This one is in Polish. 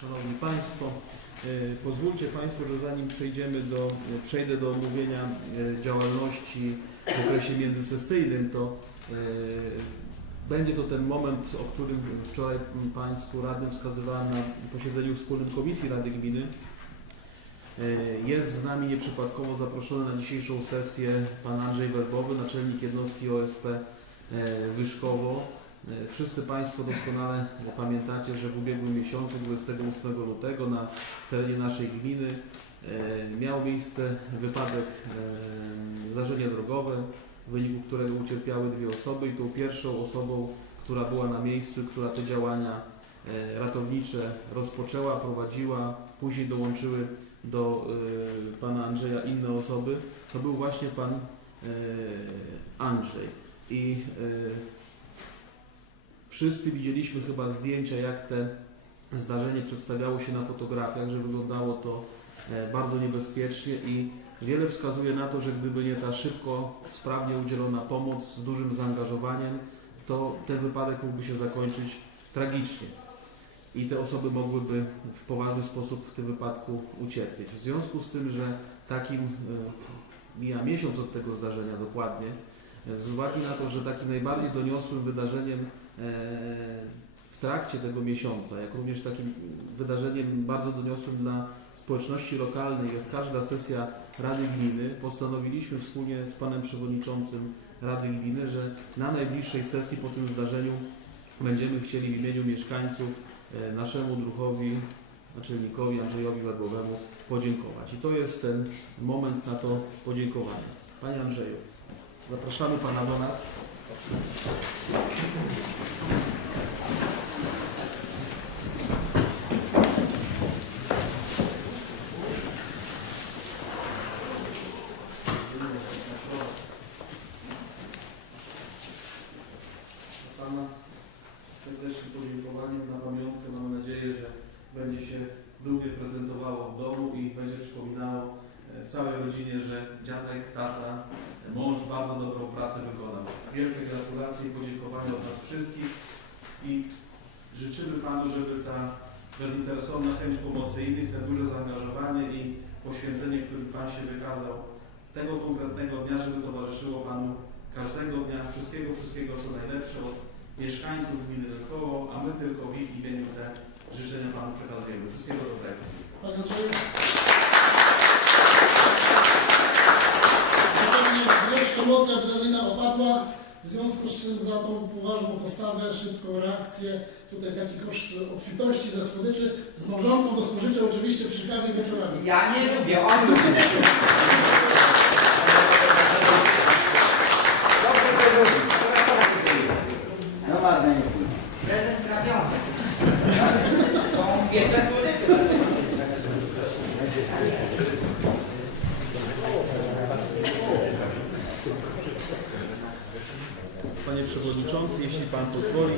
Szanowni Państwo, e, pozwólcie Państwo, że zanim przejdziemy do, e, przejdę do omówienia e, działalności w okresie międzysesyjnym, to będzie to ten moment, o którym wczoraj Państwu radnym wskazywałem na posiedzeniu wspólnym Komisji Rady Gminy. Jest z nami nieprzypadkowo zaproszony na dzisiejszą sesję pan Andrzej Werbowy, naczelnik jednostki OSP Wyszkowo. E, Wszyscy Państwo doskonale pamiętacie, że w ubiegłym miesiącu, 28 lutego, na terenie naszej gminy e, miał miejsce wypadek, e, zdarzenie drogowe, w wyniku którego ucierpiały dwie osoby i tą pierwszą osobą, która była na miejscu, która te działania ratownicze rozpoczęła, prowadziła, później dołączyły do pana Andrzeja inne osoby, to był właśnie pan Andrzej. I Wszyscy widzieliśmy chyba zdjęcia, jak te zdarzenie przedstawiało się na fotografiach, że wyglądało to e, bardzo niebezpiecznie i wiele wskazuje na to, że gdyby nie ta szybko, sprawnie udzielona pomoc z dużym zaangażowaniem, to ten wypadek mógłby się zakończyć tragicznie i te osoby mogłyby w poważny sposób w tym wypadku ucierpieć. W związku z tym, że takim e, mija miesiąc od tego zdarzenia dokładnie, z uwagi na to, że takim najbardziej doniosłym wydarzeniem e, w trakcie tego miesiąca, jak również takim wydarzeniem bardzo doniosłym dla społeczności lokalnej jest każda sesja Rady Gminy, postanowiliśmy wspólnie z Panem Przewodniczącym Rady Gminy, że na najbliższej sesji po tym zdarzeniu będziemy chcieli w imieniu mieszkańców e, naszemu druhowi, naczelnikowi Andrzejowi Werbowemu podziękować. I to jest ten moment na to podziękowanie. Panie Andrzeju, zapraszamy Pana do nas. Pana serdecznym podziękowaniem na pamiątkę. Mam nadzieję, że będzie się dumnie prezentowało w domu i będzie przypominało całej rodzinie, że dziadek, tata, e, mąż bardzo dobrą pracę wykonał. Wielkie gratulacje i podziękowania od nas wszystkich i życzymy Panu, żeby ta bezinteresowna chęć pomocy innych, te duże zaangażowanie i poświęcenie, którym Pan się wykazał tego konkretnego dnia, żeby towarzyszyło Panu każdego dnia, wszystkiego, wszystkiego co najlepsze od mieszkańców gminy Rynkowo, a my tylko w ich imieniu te życzenia Panu przekazujemy. Wszystkiego dobrego. Panie Andrzeju. Zupełnie moc adrenalina opadła, w związku z czym za tą poważną postawę, szybką reakcję, tutaj taki koszt obfitości ze słodyczy, z małżonką do spożycia oczywiście przy kawie wieczorami. Ja nie lubię, on lubi. Dobrze, lubi. No ładne nie pójdzie. Prezent biedne słodycze. Przewodniczący, jeśli Pan pozwoli,